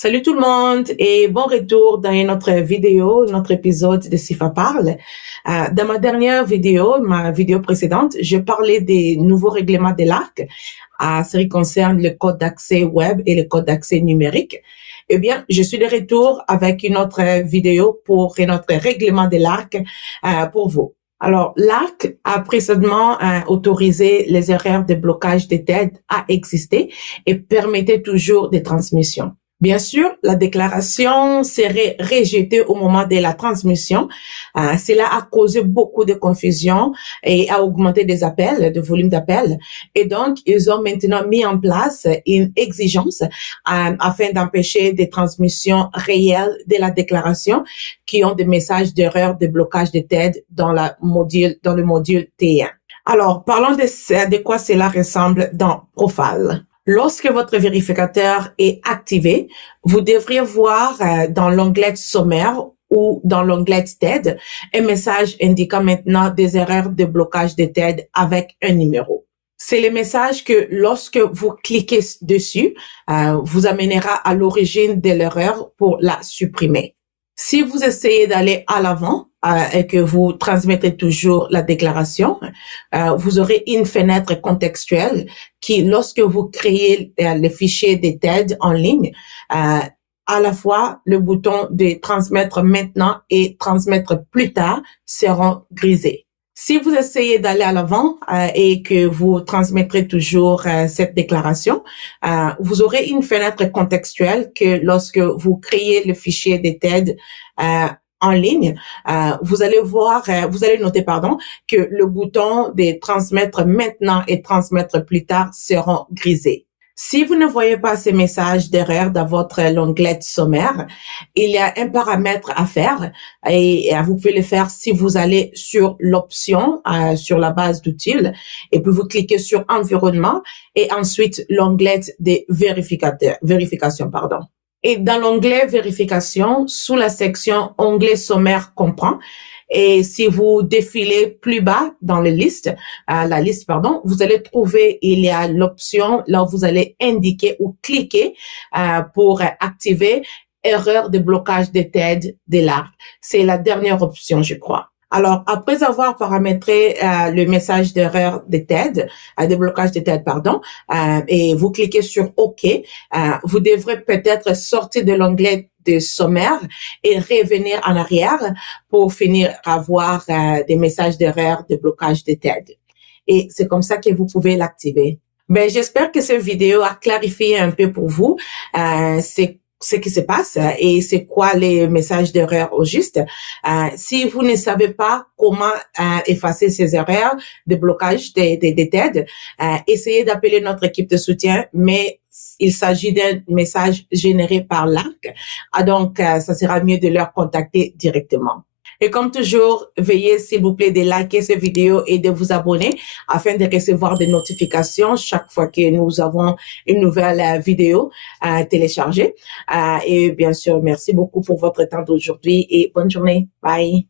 Salut tout le monde et bon retour dans notre vidéo, notre épisode de SIFA Parle. Dans ma dernière vidéo, ma vidéo précédente, je parlais des nouveaux règlements de l'ARC, ce qui concerne le code d'accès web et le code d'accès numérique. Eh bien, je suis de retour avec une autre vidéo pour notre règlement de l'ARC pour vous. Alors, l'ARC a précédemment autorisé les erreurs de blocage des TED à exister et permettait toujours des transmissions. Bien sûr, la déclaration serait rejetée au moment de la transmission. Cela a causé beaucoup de confusion et a augmenté des appels, de volume d'appels. Et donc, ils ont maintenant mis en place une exigence afin d'empêcher des transmissions réelles de la déclaration qui ont des messages d'erreur de blocage de TED dans le module T1. Alors, parlons de quoi cela ressemble dans Profile. Lorsque votre vérificateur est activé, vous devriez voir dans l'onglet sommaire ou dans l'onglet TED un message indiquant maintenant des erreurs de blocage de TED avec un numéro. C'est le message que lorsque vous cliquez dessus, vous amènera à l'origine de l'erreur pour la supprimer. Si vous essayez d'aller à l'avant et que vous transmettez toujours la déclaration, vous aurez une fenêtre contextuelle qui, lorsque vous créez le fichier des TED en ligne, à la fois le bouton de transmettre maintenant et transmettre plus tard seront grisés. Si vous essayez d'aller à l'avant et que vous transmettrez toujours cette déclaration, vous aurez une fenêtre contextuelle que lorsque vous créez le fichier des TED en ligne, vous allez noter, que le bouton de transmettre maintenant et transmettre plus tard seront grisés. Si vous ne voyez pas ces messages d'erreur dans votre onglet sommaire, il y a un paramètre à faire et vous pouvez le faire si vous allez sur l'option sur la base d'outils et puis vous cliquez sur environnement et ensuite l'onglet des vérification. Et dans l'onglet vérification, sous la section onglet sommaire comprend, et si vous défilez plus bas dans la liste, vous allez trouver, il y a l'option là où vous allez indiquer ou cliquer pour activer erreur de blocage de TED de l'ARC. C'est la dernière option, je crois. Alors, après avoir paramétré le message d'erreur de TED, de blocage de TED, et vous cliquez sur OK, vous devrez peut-être sortir de l'onglet de sommaire et revenir en arrière pour finir à voir des messages d'erreur de blocage de TED. Et c'est comme ça que vous pouvez l'activer. Ben, j'espère que cette vidéo a clarifié un peu pour vous c'est ce qui se passe et c'est quoi les messages d'erreur au juste. Si vous ne savez pas comment effacer ces erreurs de blocage des TED, essayez d'appeler notre équipe de soutien, mais il s'agit d'un message généré par l'ARC. Donc, ça sera mieux de leur contacter directement. Et comme toujours, veuillez s'il vous plaît de liker cette vidéo et de vous abonner afin de recevoir des notifications chaque fois que nous avons une nouvelle vidéo téléchargée. Et bien sûr, merci beaucoup pour votre temps d'aujourd'hui et bonne journée. Bye.